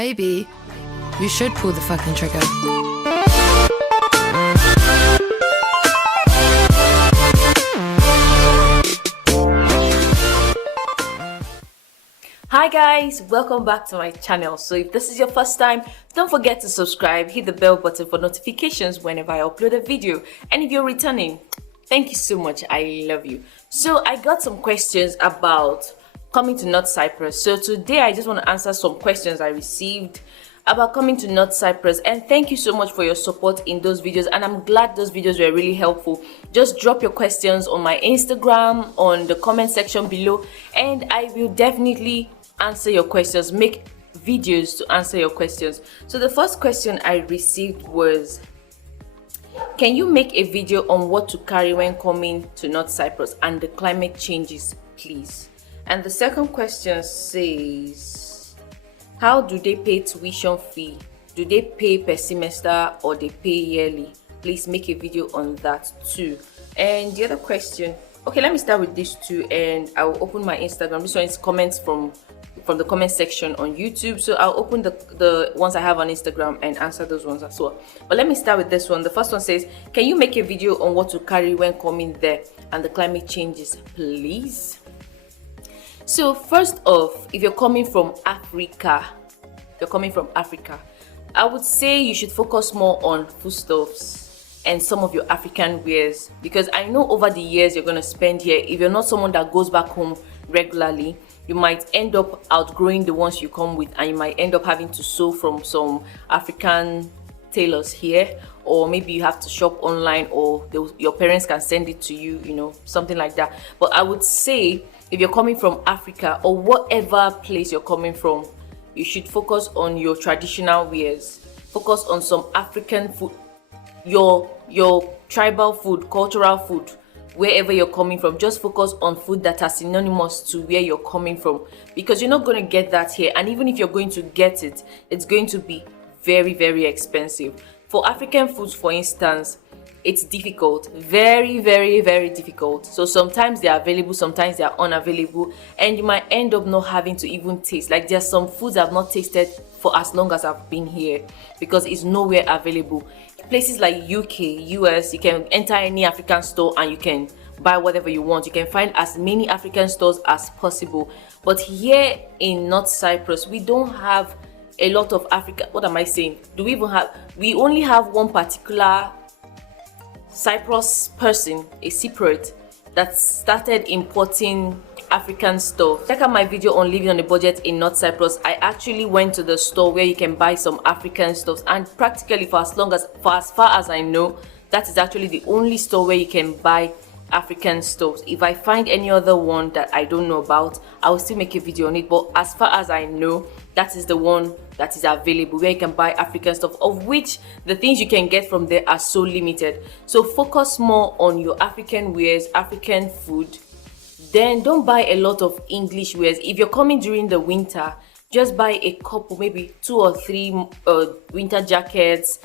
Maybe you should pull the fucking trigger. Hi guys, welcome back to my channel. So if this is your first time, don't forget to subscribe, hit the bell button for notifications whenever I upload a video. And if you're returning, thank you so much, I love you. So I got some questions about coming to North Cyprus. So today I just want to answer some questions I received about coming to North Cyprus, and thank you so much for your support in those videos, and I'm glad those videos were really helpful. Just drop your questions on my Instagram, on the comment section below, and I will definitely answer your questions, make videos to answer your questions. So the first question I received was, can you make a video on what to carry when coming to North Cyprus and the climate changes, please? And the second question says, how do they pay tuition fee? Do they pay per semester or they pay yearly? Please make a video on that too. And the other question, okay, let me start with these two and I'll open my Instagram. This one is comments from the comment section on YouTube, so I'll open the ones I have on Instagram and answer those ones as well. But let me start with this one. The first one says, can you make a video on what to carry when coming there and the climate changes, please? So first off, if you're coming from Africa, I would say you should focus more on foodstuffs and some of your African wares, because I know over the years you're going to spend here, if you're not someone that goes back home regularly, you might end up outgrowing the ones you come with, and you might end up having to sew from some African tailors here, or maybe you have to shop online, or your parents can send it to you, you know, something like that. But I would say if you're coming from Africa or whatever place you're coming from, you should focus on your traditional wears, focus on some African food, your tribal food, cultural food. Wherever you're coming from, just focus on food that are synonymous to where you're coming from, because you're not going to get that here, and even if you're going to get it, it's going to be very, very expensive. For African foods, for instance, it's difficult, very, very, very difficult. So sometimes they are available, sometimes they are unavailable, and you might end up not having to even taste. Like, there's some foods I've not tasted for as long as I've been here because it's nowhere available. Places like UK, US, you can enter any African store and you can buy whatever you want. You can find as many African stores as possible. But here in North Cyprus, we don't have a lot of Africa. What am I saying? We only have one particular Cyprus person, a Cypriot, that started importing African stuff. Check out my video on living on a budget in North Cyprus. I actually went to the store where you can buy some African stuff, and practically for as far as I know, that is actually the only store where you can buy African stuff. If I find any other one that I don't know about, I will still make a video on it, but as far as I know, that is the one that is available where you can buy African stuff, of which the things you can get from there are so limited. So focus more on your African wares, African food. Then don't buy a lot of English wares. If you're coming during the winter, just buy a couple, maybe 2 or 3 winter jackets,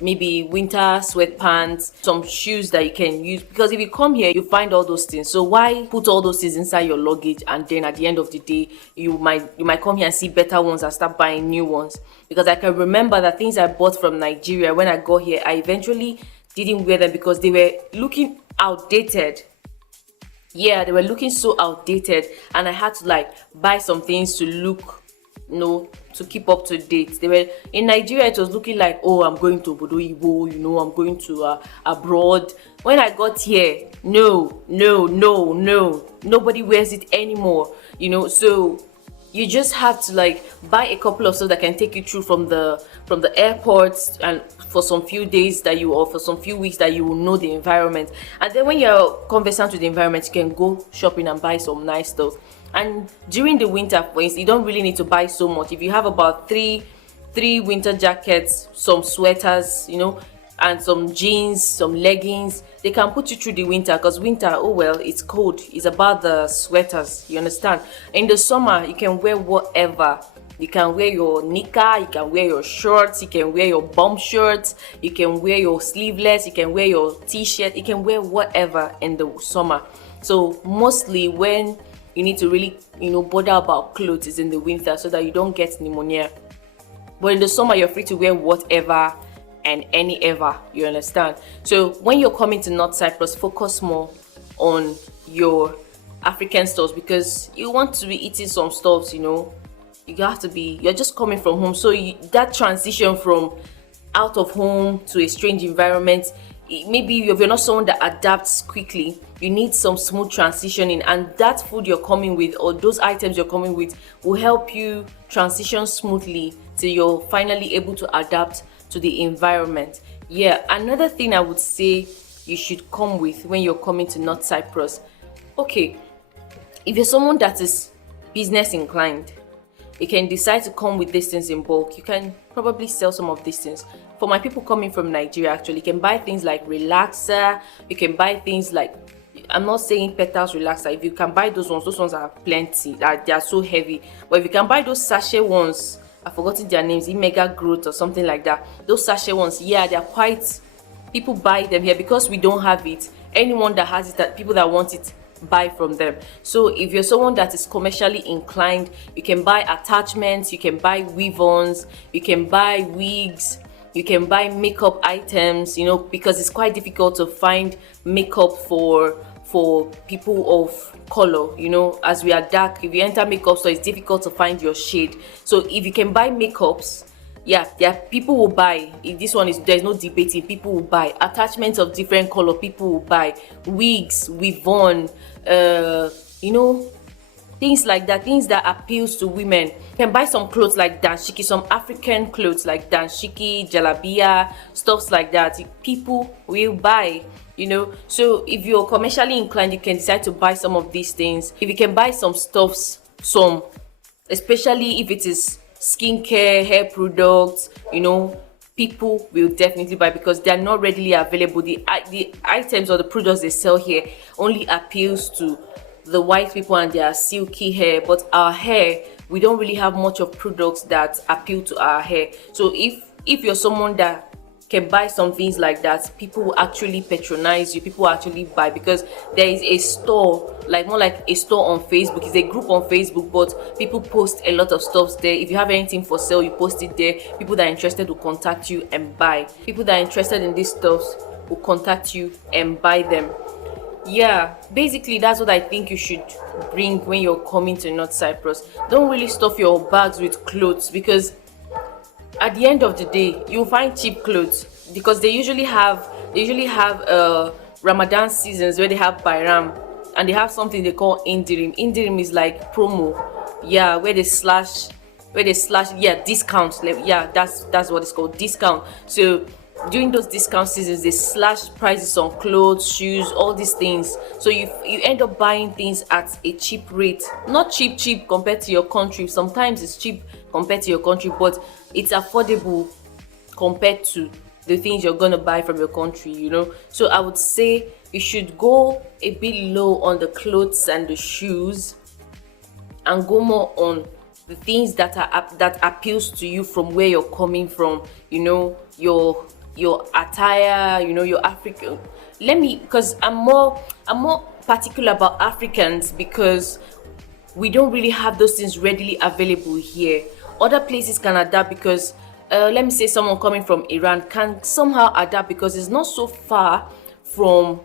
maybe winter sweatpants, some shoes that you can use, because if you come here you find all those things. So why put all those things inside your luggage, and then at the end of the day you might come here and see better ones and start buying new ones? Because I can remember that things I bought from Nigeria, when I got here, I eventually didn't wear them because they were looking outdated. Yeah, they were looking so outdated, and I had to like buy some things to look, you know, to keep up to date. They were in Nigeria, it was looking like, oh, I'm going to Obodo Ibo, you know, I'm going to abroad. When I got here, no, nobody wears it anymore, you know. So you just have to like buy a couple of stuff that can take you through from the airports, and for some few days or for some few weeks that you will know the environment. And then when you're conversant with the environment, you can go shopping and buy some nice stuff. And during the winter, for instance, you don't really need to buy so much. If you have about three winter jackets, some sweaters, you know, and some jeans, some leggings, they can put you through the winter, because winter, oh well, it's cold. It's about the sweaters, you understand? In the summer, you can wear whatever. You can wear your nika, you can wear your shorts, you can wear your bomb shirts, you can wear your sleeveless, you can wear your t-shirt, you can wear whatever in the summer. So mostly when you need to really, bother about clothes is in the winter, so that you don't get pneumonia. but in the summer you're free to wear whatever and any ever, you understand? So when you're coming to North Cyprus, focus more on your African stores, because you want to be eating some stuffs, you know. You're just coming from home, so that transition from out of home to a strange environment, maybe if you're not someone that adapts quickly, you need some smooth transitioning, and that food you're coming with or those items you're coming with will help you transition smoothly till you're finally able to adapt to the environment. Yeah, another thing I would say you should come with when you're coming to North Cyprus. Okay, if you're someone that is business inclined, you can decide to come with these things in bulk. You can probably sell some of these things. For my people coming from Nigeria, actually, you can buy things like relaxer. You can buy things like, I'm not saying petals relaxer. If you can buy those ones are plenty. They are so heavy. But if you can buy those sachet ones, I've forgotten their names, Mega Growth or something like that. Those sachet ones, yeah, they're quite, people buy them here because we don't have it. Anyone that has it, that people that want it, buy from them. So if you're someone that is commercially inclined, you can buy attachments, you can buy weave-ons, you can buy wigs, you can buy makeup items, you know, because it's quite difficult to find makeup for people of color, you know. As we are dark, if you enter makeup store, it's difficult to find your shade. So if you can buy makeups, yeah, people will buy. If this one is, there's no debating, people will buy attachments of different color, people will buy wigs, weave-on, you know, things like that, things that appeals to women. You can buy some clothes like dashiki, some African clothes like dashiki, jalabia, stuffs like that. People will buy, you know. So if you're commercially inclined, you can decide to buy some of these things. If you can buy some stuffs, especially if it is skincare, hair products, you know, people will definitely buy because they are not readily available. The items or the products they sell here only appeals to the white people and their silky hair, but our hair, we don't really have much of products that appeal to our hair. So if you're someone that can buy some things like that, people will actually patronize you, people will actually buy, because there is a store, like more like a store on Facebook. It's a group on Facebook, but people post a lot of stuff there. If you have anything for sale, you post it there. People that are interested will contact you and buy. People that are interested in these stuffs will contact you and buy them. Yeah, basically that's what I think you should bring when you're coming to North Cyprus. Don't really stuff your bags with clothes, because at the end of the day you'll find cheap clothes, because they usually have Ramadan seasons where they have Bayram, and they have something they call indirim. Indirim is like promo, yeah, where they slash, yeah, discounts. Yeah, that's what it's called, discount. So during those discount seasons, they slash prices on clothes, shoes, all these things. So you end up buying things at a cheap rate. Not cheap compared to your country. Sometimes it's cheap compared to your country, but it's affordable compared to the things you're gonna buy from your country, you know. So I would say you should go a bit low on the clothes and the shoes, and go more on the things that appeals to you from where you're coming from, you know, your attire, you know, your African. Because I'm more particular about Africans, because we don't really have those things readily available here. Other places can adapt, because let me say someone coming from Iran can somehow adapt, because it's not so far from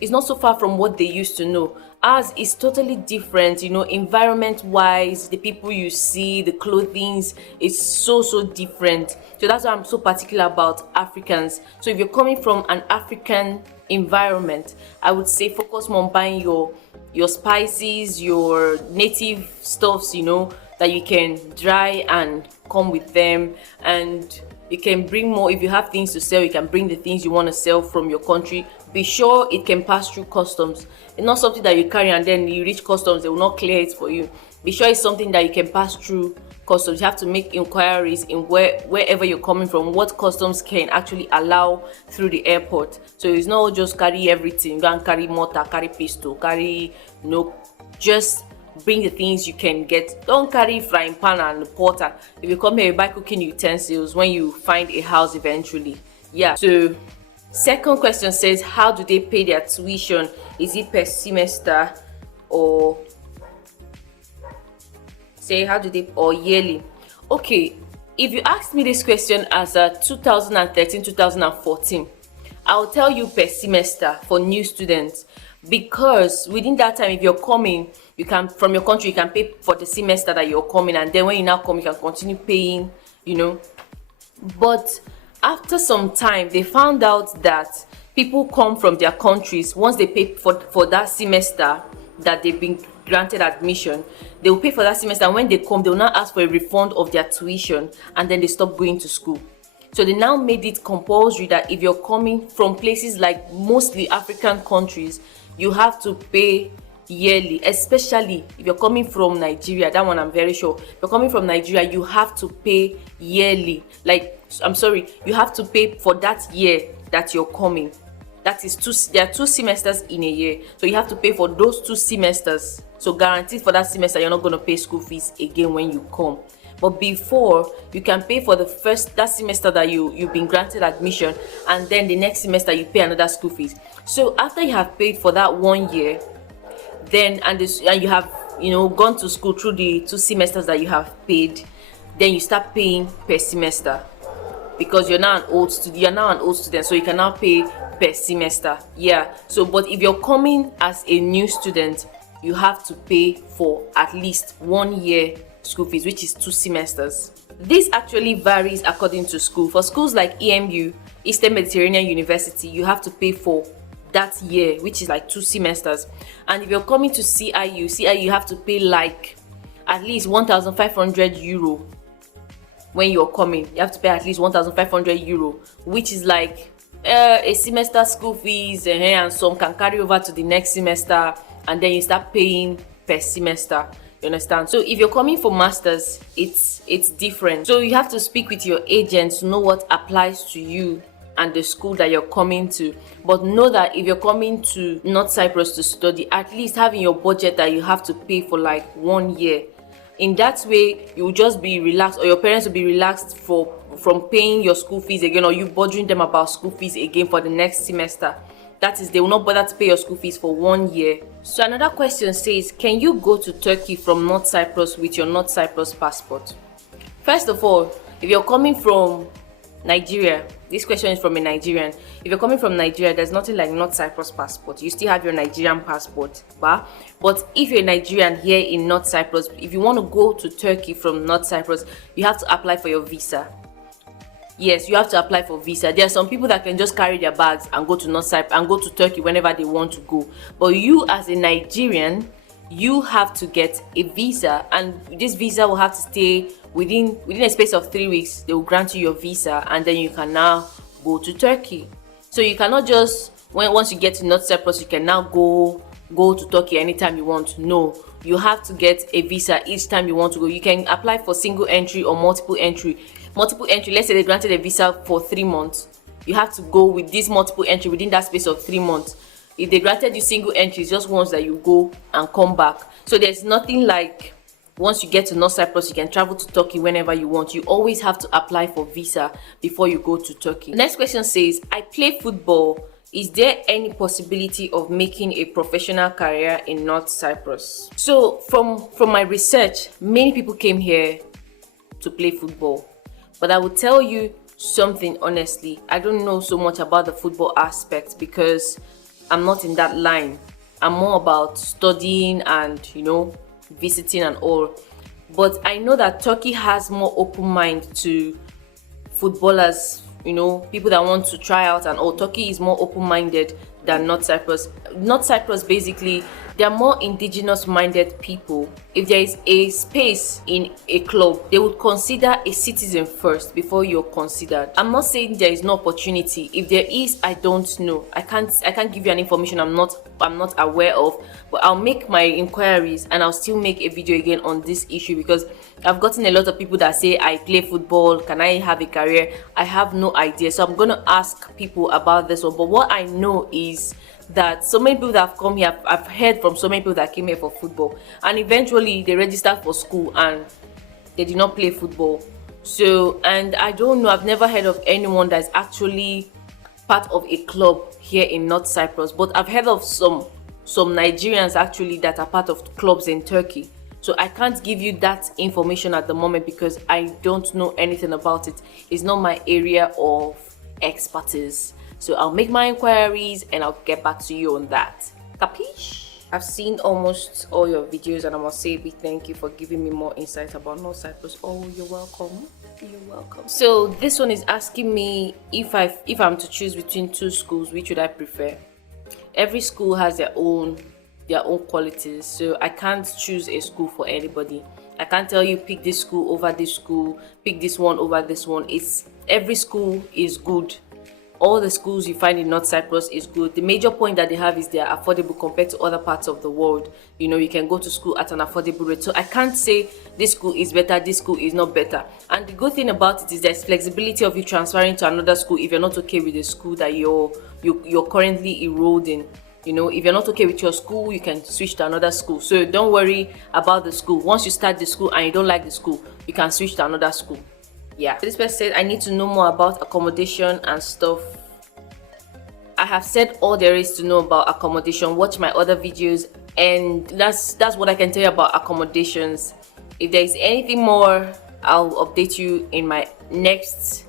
what they used to know. Ours is totally different, you know, environment wise, the people you see, the clothing is so different. So that's why I'm so particular about Africans. So if you're coming from an African environment, I would say focus more on buying your spices, your native stuffs, you know, that you can dry and come with them. And you can bring more. If you have things to sell, you can bring the things you want to sell from your country. Be sure it can pass through customs. It's not something that you carry and then you reach customs, they will not clear it for you. Be sure it's something that you can pass through customs. You have to make inquiries in wherever you're coming from, what customs can actually allow through the airport. So it's not just carry everything. Go and carry mortar, carry pistol, just bring the things you can get. Don't carry frying pan and porter. If you come here, you buy cooking utensils when you find a house eventually. Yeah. So second question says, how do they pay their tuition? Is it per semester or yearly? Okay, If you asked me this question as a 2013-2014, I'll tell you per semester for new students, because within that time, if you're coming, you can, from your country, you can pay for the semester that you're coming, and then when you now come, you can continue paying, you know. But after some time, they found out that people come from their countries. Once they pay for that semester that they've been granted admission, they will pay for that semester, and when they come, they will now ask for a refund of their tuition, and then they stop going to school. So they now made it compulsory that if you're coming from places like mostly African countries, you have to pay yearly, especially if you're coming from Nigeria. That one I'm very sure. If you're coming from Nigeria, you have to pay yearly. Like, I'm sorry, you have to pay for that year that you're coming. That is there are 2 semesters in a year, so you have to pay for those 2 semesters. So guaranteed for that semester, you're not going to pay school fees again when you come. But before, you can pay for that semester that you've been granted admission, and then the next semester you pay another school fees. So after you have paid for that 1 year, then and you have gone to school through the 2 semesters that you have paid, then you start paying per semester, because you're now an old student, so you can now pay per semester. Yeah. So but if you're coming as a new student, you have to pay for at least 1 year school fees, which is 2 semesters. This actually varies according to school. For schools like EMU, Eastern Mediterranean University, you have to pay for that year, which is like 2 semesters. And if you're coming to CIU, you have to pay like at least 1,500 euro. When you're coming, you have to pay at least 1,500 euro, which is like a semester school fees, and some can carry over to the next semester, and then you start paying per semester. You understand? So if you're coming for masters, it's different. So you have to speak with your agent to know what applies to you and the school that you're coming to. But know that if you're coming to North Cyprus to study, at least having your budget that you have to pay for like 1 year. In that way, you will just be relaxed, or your parents will be relaxed from paying your school fees again, or you bothering them about school fees again for the next semester. That is, they will not bother to pay your school fees for 1 year. So another question says, can you go to Turkey from North Cyprus with your North Cyprus passport? First of all, if you're coming from Nigeria, this question is from a Nigerian. If you're coming from Nigeria, there's nothing like North Cyprus passport. You still have your Nigerian passport, but if you're Nigerian here in North Cyprus, if you want to go to Turkey from North Cyprus, you have to apply for your visa. Yes, you have to apply for visa. There are some people that can just carry their bags and go to North Cyprus and go to Turkey whenever they want to go. But you, as a Nigerian, you have to get a visa, and this visa will have to stay within a space of 3 weeks. They will grant you your visa, and then you can now go to Turkey. So you cannot just once you get to North Cyprus, you can now go to Turkey anytime you want. No, you have to get a visa each time you want to go. You can apply for single entry or multiple entry. Multiple entry, let's say they granted a visa for 3 months, you have to go with this multiple entry within that space of 3 months. If they granted you single entry, it's just once that you go and come back. So there's nothing like once you get to North Cyprus, you can travel to Turkey whenever you want. You always have to apply for visa before you go to Turkey. The next question says, I play football. Is there any possibility of making a professional career in North Cyprus? So from my research, many people came here to play football. But I will tell you something honestly. I don't know so much about the football aspect because I'm not in that line. I'm more about studying and, visiting and all. But I know that Turkey has more open mind to footballers, people that want to try out and all. Turkey is more open-minded than North Cyprus. North Cyprus, basically, they are more indigenous-minded people. If there is a space in a club, they would consider a citizen first before you're considered. I'm not saying there is no opportunity. If there is, I don't know. I can't give you an information I'm not aware of. But I'll make my inquiries and I'll still make a video again on this issue, because I've gotten a lot of people that say, I play football, can I have a career? I have no idea. So I'm gonna ask people about this one. But what I know is that so many people that have come here, I've heard from so many people that came here for football, and eventually they registered for school and they did not play football. So, and I don't know, I've never heard of anyone that's actually part of a club here in North Cyprus, but I've heard of some Nigerians actually that are part of clubs in Turkey. So I can't give you that information at the moment because I don't know anything about it. It's not my area of expertise. So I'll make my inquiries and I'll get back to you on that. Capiche? I've seen almost all your videos and I must say a big thank you for giving me more insights about North Cyprus. Oh, you're welcome. You're welcome. So this one is asking me if I'm to choose between two schools, which would I prefer? Every school has their own qualities, so I can't choose a school for anybody. I can't tell you pick this school over this school, pick this one over this one. It's every school is good. All the schools you find in North Cyprus is good. The major point that they have is they are affordable compared to other parts of the world. You know, you can go to school at an affordable rate. So I can't say this school is better, this school is not better. And the good thing about it is there's flexibility of you transferring to another school if you're not okay with the school that you're currently enrolled in. You know, if you're not okay with your school, you can switch to another school. So don't worry about the school. Once you start the school and you don't like the school, you can switch to another school. Yeah. This person said I need to know more about accommodation and stuff. I have said all there is to know about accommodation. Watch my other videos, and that's what I can tell you about accommodations. If there is anything more, I'll update you in my next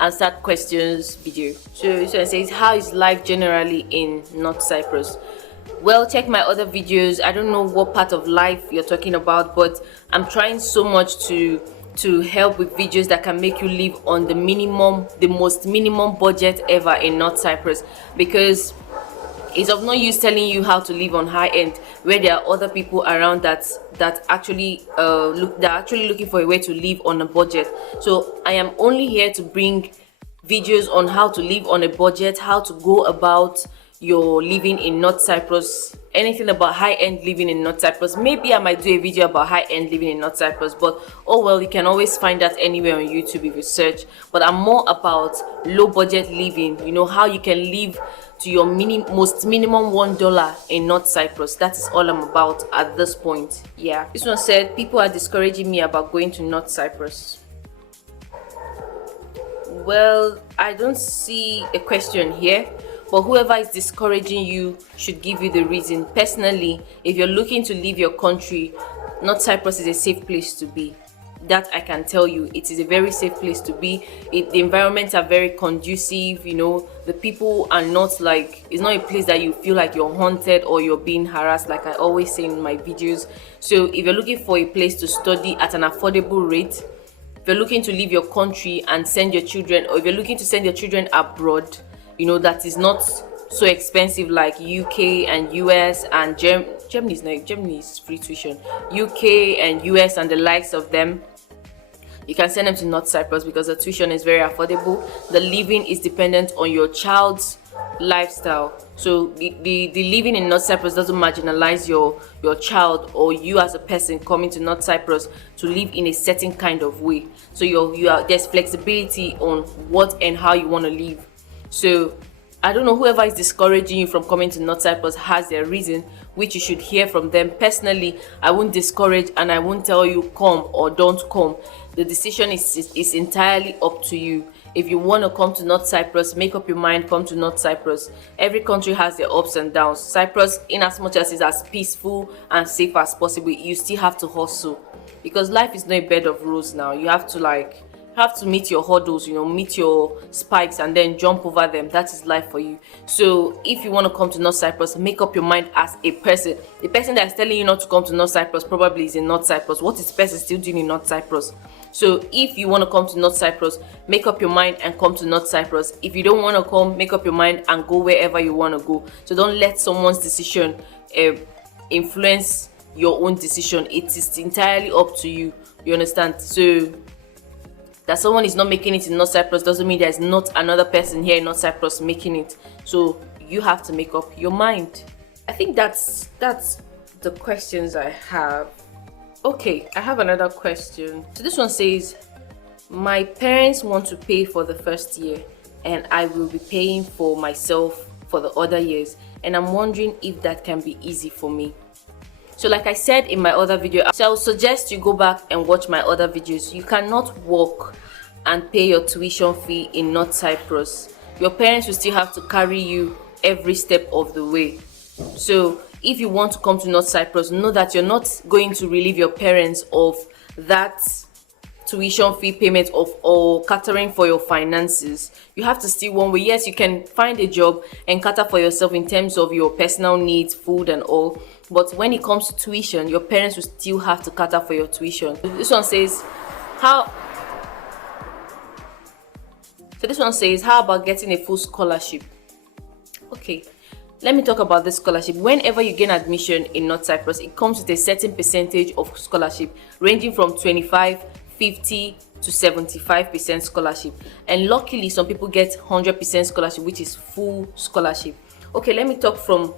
answered questions video. So it says, how is life generally in North Cyprus? Well, check my other videos. I don't know what part of life you're talking about, but I'm trying so much to help with videos that can make you live on the most minimum budget ever in North Cyprus, because it's of no use telling you how to live on high end where there are other people around that actually looking for a way to live on a budget. So I am only here to bring videos on how to live on a budget, how to go about your living in North Cyprus, anything about high-end living in North Cyprus. Maybe I might do a video about high-end living in North Cyprus, but oh well, you can always find that anywhere on YouTube if you search. But I'm more about low-budget living, you know, how you can live to your most minimum $1 in North Cyprus. That is all I'm about at this point. Yeah. This one said people are discouraging me about going to North Cyprus. Well, I don't see a question here, but whoever is discouraging you should give you the reason. Personally, if you're looking to leave your country, North Cyprus is a safe place to be. That I can tell you. It is a very safe place to be. The environments are very conducive, you know. The people are not like, it's not a place that you feel like you're haunted or you're being harassed, like I always say in my videos. So if you're looking for a place to study at an affordable rate, if you're looking to leave your country and send your children, or if you're looking to send your children abroad, you know, that is not so expensive like UK and US and Germany is free tuition. UK and US and the likes of them, you can send them to North Cyprus because the tuition is very affordable. The living is dependent on your child's lifestyle. So the living in North Cyprus doesn't marginalize your child or you as a person coming to North Cyprus to live in a certain kind of way. So there's flexibility on what and how you want to live. So I don't know, whoever is discouraging you from coming to North Cyprus has their reason, which you should hear from them. Personally, I won't discourage and I won't tell you come or don't come. The decision is entirely up to you. If you want to come to North Cyprus, make up your mind, come to North Cyprus. Every country has their ups and downs. Cyprus, in as much as it's as peaceful and safe as possible, you still have to hustle, because life is not a bed of roses now. You have to meet your hurdles, you know, meet your spikes and then jump over them. That is life for you. So if you want to come to North Cyprus, make up your mind as a person. The person that is telling you not to come to North Cyprus probably is in North Cyprus. What is the person still doing in North Cyprus? So if you want to come to North Cyprus, make up your mind and come to North Cyprus. If you don't want to come, make up your mind and go wherever you want to go. So don't let someone's decision influence your own decision. It is entirely up to you. You understand? So that someone is not making it in North Cyprus doesn't mean there's not another person here in North Cyprus making it. So you have to make up your mind. I think that's the questions I have. Okay, I have another question. So this one says, my parents want to pay for the first year and I will be paying for myself for the other years, and I'm wondering if that can be easy for me. So like I said in my other video, so I would suggest you go back and watch my other videos. You cannot work and pay your tuition fee in North Cyprus. Your parents will still have to carry you every step of the way. So if you want to come to North Cyprus, know that you're not going to relieve your parents of that tuition fee payment of or catering for your finances. You have to still one way. Yes, you can find a job and cater for yourself in terms of your personal needs, food and all, but when it comes to tuition, your parents will still have to cater for your tuition. This one says how about getting a full scholarship? Okay, let me talk about this scholarship. Whenever you gain admission in North Cyprus, it comes with a certain percentage of scholarship ranging from 25, 50 to 75% scholarship, and luckily some people get 100% scholarship, which is full scholarship. Okay, let me talk from,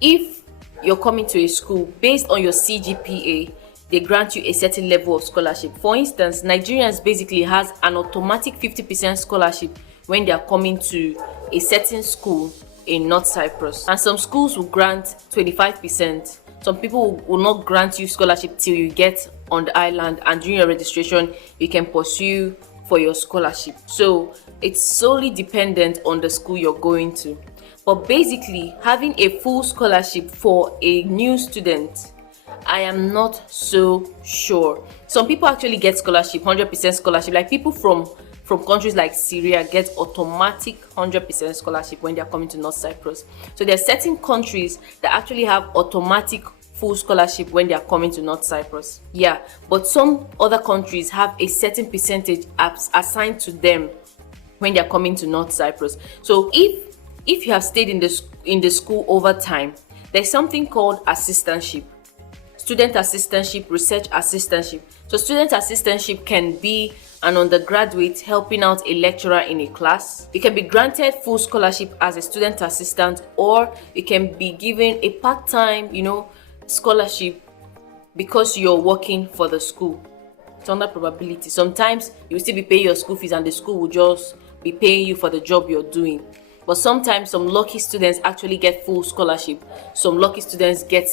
if you're coming to a school based on your CGPA, they grant you a certain level of scholarship. For instance, Nigerians basically has an automatic 50% scholarship when they are coming to a certain school in North Cyprus, and some schools will grant 25%. Some people will not grant you scholarship till you get on the island, and during your registration you can pursue for your scholarship. So it's solely dependent on the school you're going to. But basically, having a full scholarship for a new student, I am not so sure. Some people actually get scholarship, 100% scholarship, like people from countries like Syria get automatic 100% scholarship when they are coming to North Cyprus. So there are certain countries that actually have automatic full scholarship when they are coming to North Cyprus. Yeah, but some other countries have a certain percentage assigned to them when they are coming to North Cyprus. So if you have stayed in the school over time, there's something called assistantship. Student assistantship, research assistantship. So student assistantship can be an undergraduate helping out a lecturer in a class. You can be granted full scholarship as a student assistant, or you can be given a part-time, scholarship because you're working for the school. It's under probability. Sometimes you'll still be paying your school fees and the school will just be paying you for the job you're doing. But sometimes some lucky students actually get full scholarship. Some lucky students get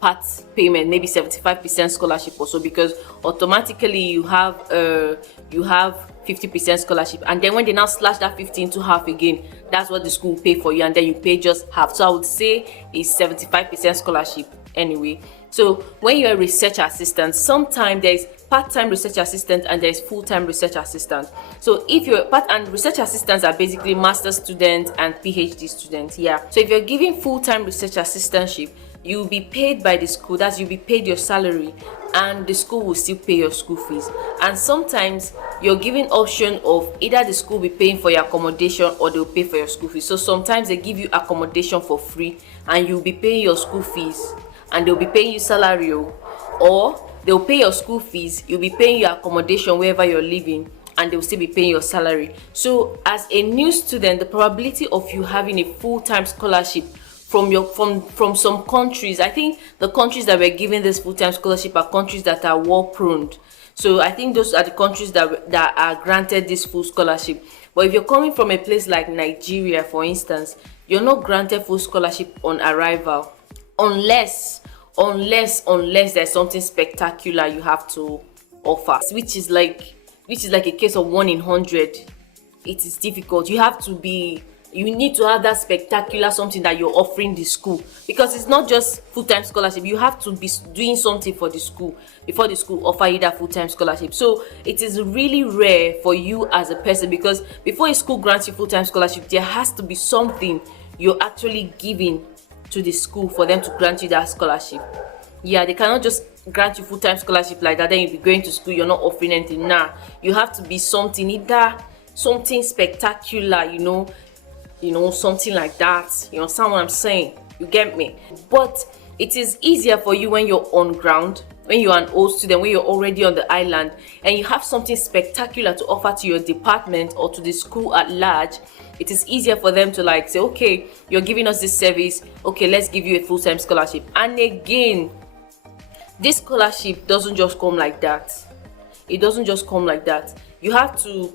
part payment, maybe 75% scholarship or so, because automatically you have 50% scholarship, and then when they now slash that 50 into half again, that's what the school will pay for you, and then you pay just half. So I would say it's 75% scholarship anyway. So when you're a research assistant, sometimes there's part-time research assistant and there's full-time research assistant. So if you're and research assistants are basically master's students and PhD students. Yeah. So if you're giving full-time research assistantship, you'll be paid by the school. That's, you'll be paid your salary, and the school will still pay your school fees. And sometimes you're given option of either the school will be paying for your accommodation or they'll pay for your school fees. So sometimes they give you accommodation for free and you'll be paying your school fees, and they'll be paying you salary, or they'll pay your school fees, you'll be paying your accommodation wherever you're living, and they'll still be paying your salary. So as a new student, the probability of you having a full-time scholarship from some countries, I think the countries that were giving this full-time scholarship are countries that are war-prone. So I think those are the countries that are granted this full scholarship. But if you're coming from a place like Nigeria, for instance, you're not granted full scholarship on arrival, unless there's something spectacular you have to offer, which is like a case of 1 in 100. It is difficult. You need to have that spectacular something that you're offering the school, because it's not just full-time scholarship. You have to be doing something for the school before the school offer you that full-time scholarship. So it is really rare for you as a person, because before a school grants you full-time scholarship, there has to be something you're actually giving to the school for them to grant you that scholarship. Yeah, they cannot just grant you full-time scholarship like that, then you'll be going to school, you're not offering anything. Nah, you have to be something, either something spectacular, something like that. You understand what I'm saying? You get me? But it is easier for you when you're on ground, when you're an old student, when you're already on the island, and you have something spectacular to offer to your department or to the school at large. It is easier for them to say, okay, you're giving us this service, okay, let's give you a full-time scholarship. And again, this scholarship doesn't just come like that. It doesn't just come like that.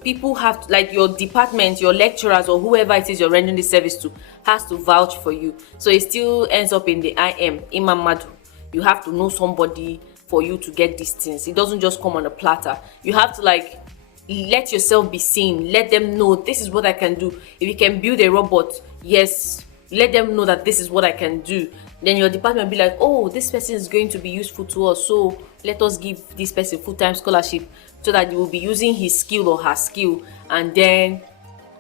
People have to, like your department, your lecturers, or whoever it is you're rendering this service to, has to vouch for you. So it still ends up in the Imam Madu. You have to know somebody for you to get these things. It doesn't just come on a platter. You have to let yourself be seen. Let them know this is what I can do. If you can build a robot, yes, let them know that this is what I can do. Then your department will be like, oh, this person is going to be useful to us, so let us give this person full-time scholarship, so that you will be using his skill or her skill, and then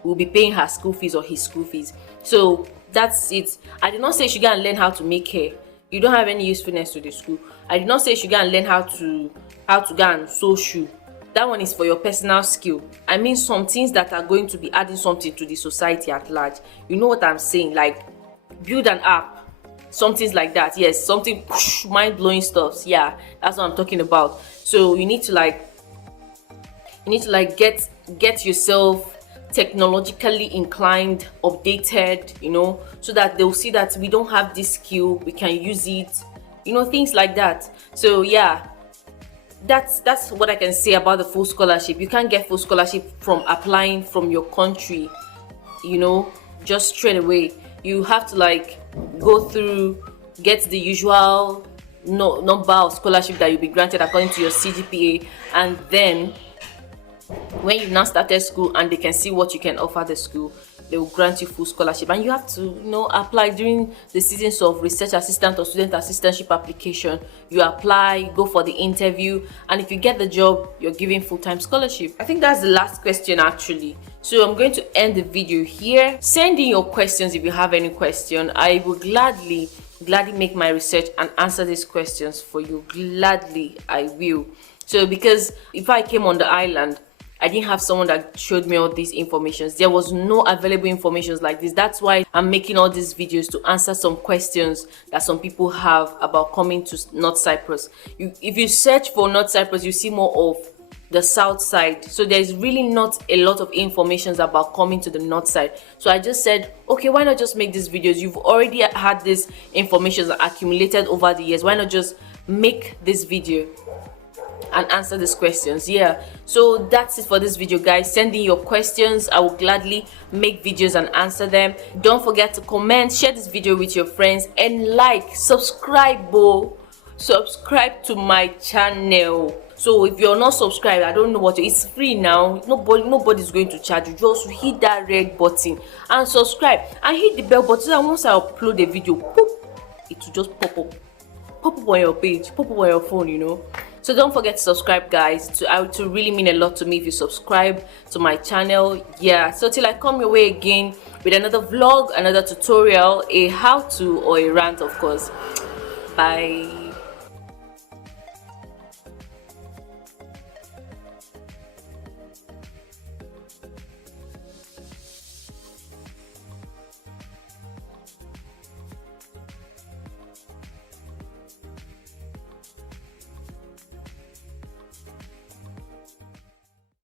we'll be paying her school fees or his school fees. So that's it. I did not say you should go and learn how to make hair. You don't have any usefulness to the school. I did not say you should go and learn how to go and sew shoe. That one is for your personal skill. I mean some things that are going to be adding something to the society at large. You know what I'm saying? Like build an app, some things like that. Yes, something mind-blowing stuff. Yeah, that's what I'm talking about. So you need to get yourself technologically inclined, updated, you know, so that they'll see that we don't have this skill, we can use it, you know, things like that. So yeah, that's what I can say about the full scholarship. You can't get full scholarship from applying from your country, you know, just straight away. You have to like go through, get the usual number of scholarship that you'll be granted according to your CGPA, and then when you've now started school and they can see what you can offer the school, they will grant you full scholarship. And you have to, you know, apply during the seasons of research assistant or student assistantship application. You apply, go for the interview, and if you get the job, you're given full-time scholarship. I think that's the last question actually. So I'm going to end the video here. Send in your questions if you have any question. I will gladly make my research and answer these questions for you. Gladly I will. So because if I came on the island, I didn't have someone that showed me all these informations. There was no available information like this. That's why I'm making all these videos, to answer some questions that some people have about coming to North Cyprus. If you search for North Cyprus, you see more of the south side. So there's really not a lot of information about coming to the north side. So I just said, okay, why not just make these videos? You've already had this information accumulated over the years. Why not just make this video and answer these questions? Yeah, so that's it for this video, guys. Send in your questions. I will gladly make videos and answer them. Don't forget to comment, share this video with your friends, and like, subscribe to my channel. So if you're not subscribed, I don't know what it's free now. Nobody's going to charge you. Just hit that red button and subscribe, and hit the bell button, and once I upload a video, poof, it will just pop up on your page, pop up on your phone, you know. So don't forget to subscribe, guys. To really mean a lot to me if you subscribe to my channel. Yeah, so till I come your way again with another vlog, another tutorial, a how-to, or a rant, of course. Bye.